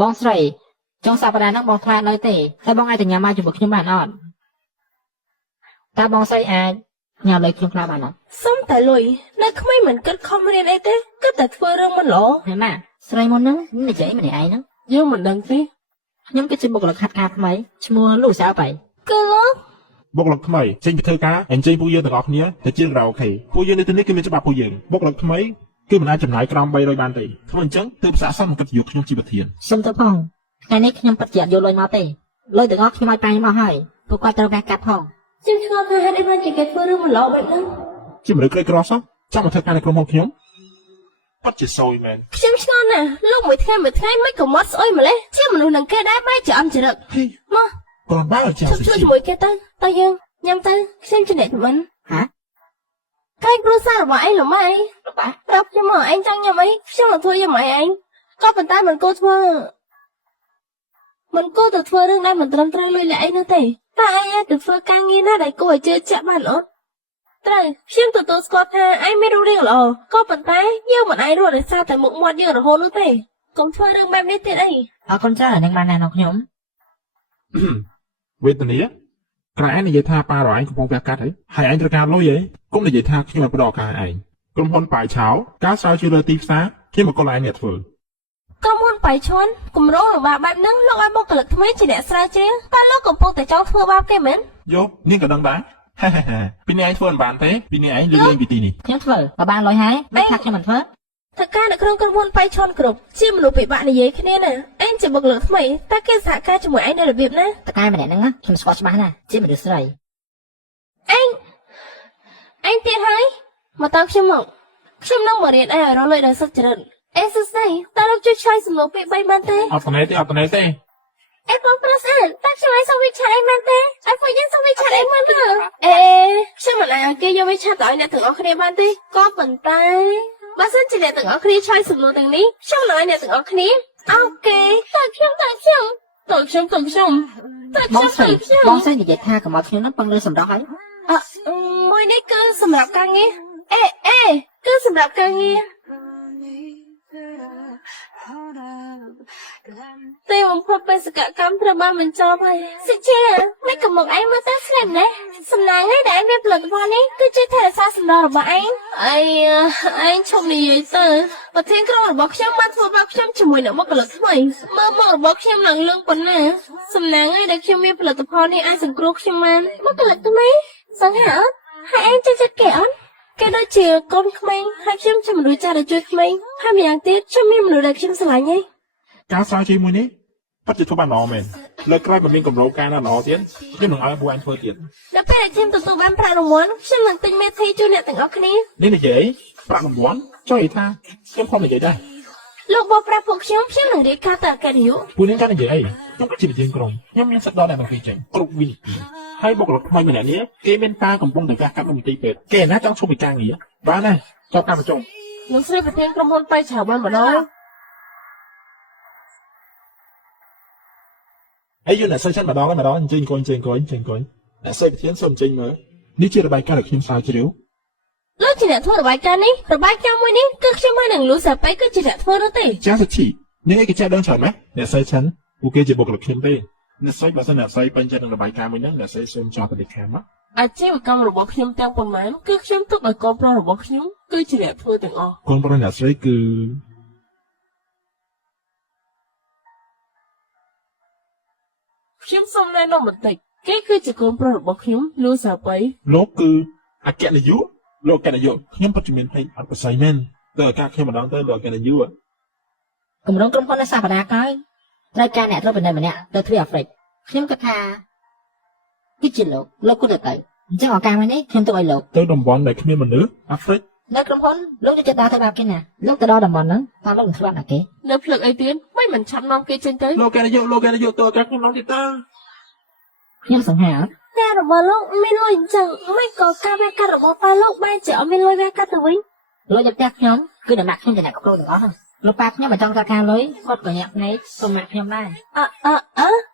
បងស្រីចុងសប្តាហ៍ហ្នឹងបងខ្លាចនៅទេតែបងអាចទៅញ៉ាំមកជាមួយខ្ញុំបានអត់តើបងស្រីអាចញ៉ាំលុយខ្ញុំខ្លះបានអត់សុំតែលុយនៅក្មេងមិនគិតខំរៀនអីទេគិតតែធ្វើរឿងមិនល្អហេម៉ាស្រីមុនហ្នឹងនិយាយម្នាក់ឯងហ្នឹងយើងមិនដឹងទេខ្ញុំគឺជាបុគ្គលិកខាត់ការថ្មីឈ្មោះលូសាបៃគឺលោកបុគ្គលិកថ្មីចេញទៅធ្វើការអញ្ជើញពួកយើងទាំងអស់គ្នាទៅជារ៉ាអូខេពួកយើងនៅទីនេះគឺមានច្បាប់ពួកយើងបុគ្គលិកថ្មីគឺមិនអាចចំណាយក្រោម300បានទេធ្វើអញ្ចឹងទើបសាកសន្មកិត្តិយសខ្ញុំជាប្រធានសុំទៅផងថ្ងៃនេះខ្ញុំពិតជាអត់យកលុយមកទេលុយទាំងអស់ខ្ញុំឲ្យប៉ាខ្ញុំអស់ហើយពួកគាត់ត្រូវការកាត់ផងខ្ញុំឆ្ងល់ថាហេតុអីបានជាគេធ្វើរឿងមិនល្អបែបហ្នឹងជាមនុស្សក្រីក្រសោះចង់មកធ្វើការនៅក្រុមហ៊ុនខ្ញុំពិតជាសោយមែនខ្ញុំឆ្ងល់ណាស់លោកមួយថ្ងៃមិនក៏មាត់ស្អុយម្លេះជាមនុស្សនឹងគេដែរបែរជាអន់ចរិតមកគ្រាន់តែចាំជួយជាមួយគេទៅយើងញ៉ាំទៅខ្ញុំជាអ្នកមិនហ៎កែគ្រួសាររបស់ឯងល្មៃប្រាប់ខ្ញុំមកឯងចង់ញ៉ាំអីខ្ញុំនឹងធ្វើយ៉ាងម៉េចឯងក៏ប៉ុន្តែមិនគួរទៅធ្វើរឿងដែលមិនត្រឹមត្រូវលុយលាក់អីនោះទេតែឯងអាចទៅធ្វើការងារណាដែលគួរឲ្យជឿជាក់បានអត់ត្រូវខ្ញុំទទួលស្គាល់ថាឯងមានរូបរាងល្អក៏ប៉ុន្តែយើងមិនអាចរស់ដោយសារតែមុខមាត់យើងរហូតនោះទេកុំធ្វើរឿងបែបនេះទៀតអីអរគុណច្រើននឹងបានណែនាំខ្ញុំវេទនាក្រែងនិយាយថាប៉ារបស់ឯងកំពុងវះកាត់ហើយឯងត្រូវការលុយហ៎កុំនិយាយថាខ្ញុំមិនផ្ដល់ឱកាសឲ្យឯងក្រុមហ៊ុនប៉ាយឆោការស្រាវជ្រាវលើទីផ្សារខ្ញុំមកកលឯងអ្នកធ្វើក្រុមហ៊ុនប៉ៃឈុនគម្រោងលំបាកបែបហ្នឹងលោកឲ្យបុគ្គលិកថ្មីជាអ្នកស្រាវជ្រាវតែលោកកំពុងតែចង់ធ្វើបាបគេមែនយកនាងក៏ដឹងដែរពីនេះឯងធ្វើមិនបានទេពីនេះឯងលឿនពីទីនេះខ្ញុំធ្វើបើបានលុយហើយមិនថាខ្ញុំមិនធ្វើធ្វើការនៅក្នុងក្រុមហ៊ុនប៉ៃឈុនគ្រប់ជាមនុស្សពិបាកនិយាយគ្នាណាឯងជាបុគ្គលិកថ្មីតែគេសហការជាមួយឯងនៅរបៀបណាតកែម្នាក់ហ្នឹងខ្ញុំស្គាល់ច្បាស់ណាស់ជាមនុស្សស្រីឯងទៀតហើយមកតើខ្ញុំនឹងមករៀនឯងឲ្យរកលុយដល់សុខចិត្តអេសួស្ដីតើលោកជួយឆ្លើយសំណួរពី3បានទេអត់ទៅទេអេបងប្រុសអើតើខ្ញុំឲ្យសុំវិឆាអីមែនទេឲ្យពួកយើងសុំវិឆាអីមែនទេខ្ញុំមិនអាចឲ្យគេយកវិឆាទៅឲ្យអ្នកទាំងអស់គ្នាបានទេក៏ប៉ុន្តែបើសិនជាអ្នកទាំងអស់គ្នាឆ្លើយសំណួរទាំងនេះខ្ញុំនឹងឲ្យអ្នកទាំងអស់គ្នាអូខេតើខ្ញុំបងស្រីនិយាយថាកម្ពុជាខ្ញុំនឹងពឹងលើសម្រាប់ហើយមួយនេះគឺសម្រាប់ការងារគឺសម្រាប់ការងារតែបំផុតបេសកកម្មត្រូវបានបញ្ចប់ហើយសិជាមិនកំមកឯងមើលទៅស្លេមណាស់សំណាងឯងដែលមានផលិតផលនេះគឺជាថែរក្សាសម្ដររបស់ឯងឯងឈប់និយាយទៅប្រធានក្រុមរបស់ខ្ញុំបានធ្វើបាបខ្ញុំជាមួយនឹងបុគ្គលិកថ្មីមើលមករបស់ខ្ញុំឡើងលឿងប៉ុណ្ណាសំណាងឯងដែលខ្ញុំមានផលិតផលនេះអាចសង្គ្រោះខ្ញុំបានបុគ្គលិកថ្មីសង្ហាអត់ហើយឯងចេះគេអត់គេដូចជាកូនក្មេងហើយខ្ញុំជាមនុស្សចាស់ដែលជួយក្មេងហើយម្យ៉ាងទៀតខ្ញុំមានមនុស្សដែលខ្ញុំស្រឡាញ់ឯងការស្រាវជ្រាវមួយនេះពិតជាធ្វើបានល្អមែនលើក្រោយមិនមានកម្រោការណាល្អទៀតខ្ញុំនឹងឲ្យពួកឯងធ្វើទៀតដល់ពេលដែលខ្ញុំទទួលបានប្រាក់រង្វាន់ខ្ញុំនឹងទិញមេធីជូនអ្នកទាំងអស់គ្នានេះនិយាយប្រាក់រង្វាន់ចុះនិយាយថាខ្ញុំខំនិយាយដែរលោកបោះប្រាក់ពួកខ្ញុំនឹងរៀបការទៅអគ្គនាយកពួកនាងកាន់និយាយអីខ្ញុំគឺជាប្រធានក្រុមខ្ញុំមានសិទ្ធិដល់អ្នកបង្រៀនចេញគ្រប់វិនិច្ឆ័យហើយបុគ្គលិកថ្មីម្នាក់នេះគេមានការកំពុងតែវះកាត់នៅមន្ទីរពេទ្យគេណាចង់ឈប់ពីការងារបានណាចាប់ការប្រជុំលោកស្រីប្រធានក្រុមហ៊ុនបៃឆៅបានម្ដងហើយយូរអ្នកស្រីចិត្តម្ដងអញ្ជើញអង្គុយអ្នកស្រីប្រធានសូមអញ្ជើញមើលនេះជារបាយការណ៍ដែលខ្ញុំស្រាវជ្រាវលោកជាអ្នកធ្វើរបាយការណ៍នេះរបាយការណ៍មួយនេះគឺខ្ញុំហើយនឹងលូសាប៉ៃគឺជាអ្នកធ្វើនោះទេចាសុជីនេះឯងគេចេះដឹងច្រើនណាស់អ្នកស្រីឆាន់ពួកគេជាបុគ្គលិកខ្ញុំទេអ្នកស្រីបើសិនអ្នកស្រីពេញចិត្តនឹងរបាយការណ៍មួយហ្នឹងអ្នកស្រីសូមចោទទៅខាងមកអាជីវកម្មរបស់ខ្ញុំទាំងប៉ុន្មានគឺខ្ញុំទុកឲ្យកូនប្រុសរបស់ខ្ញុំគឺជាអ្នកធ្វើទាំងអស់កូនប្រុសអ្នកស្រីគឺខ្ញុំសូមណែនាំបន្តិចគេគឺជាកូនប្រុសរបស់ខ្ញុំលូសាប៉ៃលោកគឺអគ្គនាយកលោកអគ្គនាយកខ្ញុំពិតជាមានភ្លេចអត់ប្រស័យមែនតើឱកាសខ្ញុំម្ដងទៅលោកអគ្គនាយកគម្រោងក្រុមហ៊ុននៅសប្តាហ៍ក្រោយត្រូវការអ្នកត្រូវបណ្ដេញម្នាក់ទៅទ្វីបអាហ្វ្រិកខ្ញុំគិតថាគឺជាលោកគួរទៅអញ្ចឹងឱកាសមួយនេះខ្ញុំទុកឲ្យលោកទៅតំបន់ដែលគ្មានមនុស្សអាហ្វ្រិកនៅក្រុមហ៊ុនលោកយកចិត្តដល់ទៅបាបគេណាលោកទៅដល់តំបន់ហ្នឹងតើលោកនឹងធ្វើអត់គេនៅភ្លឹកអីទៀតមិនឆាប់នាំគេចេញទៅលោកអគ្គនាយកទៅឱកាសខ្ញុំដល់ទៀតតើខ្ញុំសង្ហាតែរបស់លោកមានលុយអញ្ចឹងមិនក៏ការវះកាត់របស់ប៉ាលោកបែរជាអត់មានលុយវះកាត់ទៅវិញលុយយកផ្ទះខ្ញុំគឺដំណាក់ខ្ញុំជាអ្នកគ្រប់គ្រងទាំងអស់លោកប៉ាខ្ញុំមិនចង់ការលុយគាត់ក៏ញាក់ភ្នែកសុំម៉ាក់ខ្ញុំដែរ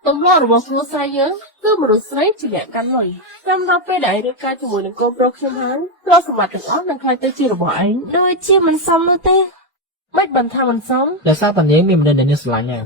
ទំលាប់របស់គ្រួសារយើងគឺមនុស្សស្រីជាអ្នកកាន់លុយតាមដល់ពេលដែលរៀបការជាមួយនឹងកូនប្រុសខ្ញុំហើយទ្រព្យសម្បត្តិទាំងអស់នឹងខ្លាចទៅជារបស់ឯងដូចជាមិនសមនោះទេមិនបានថាមិនសមដោយសារតានាងមានមនុស្សដែលនាងស្រឡាញ់ហើយ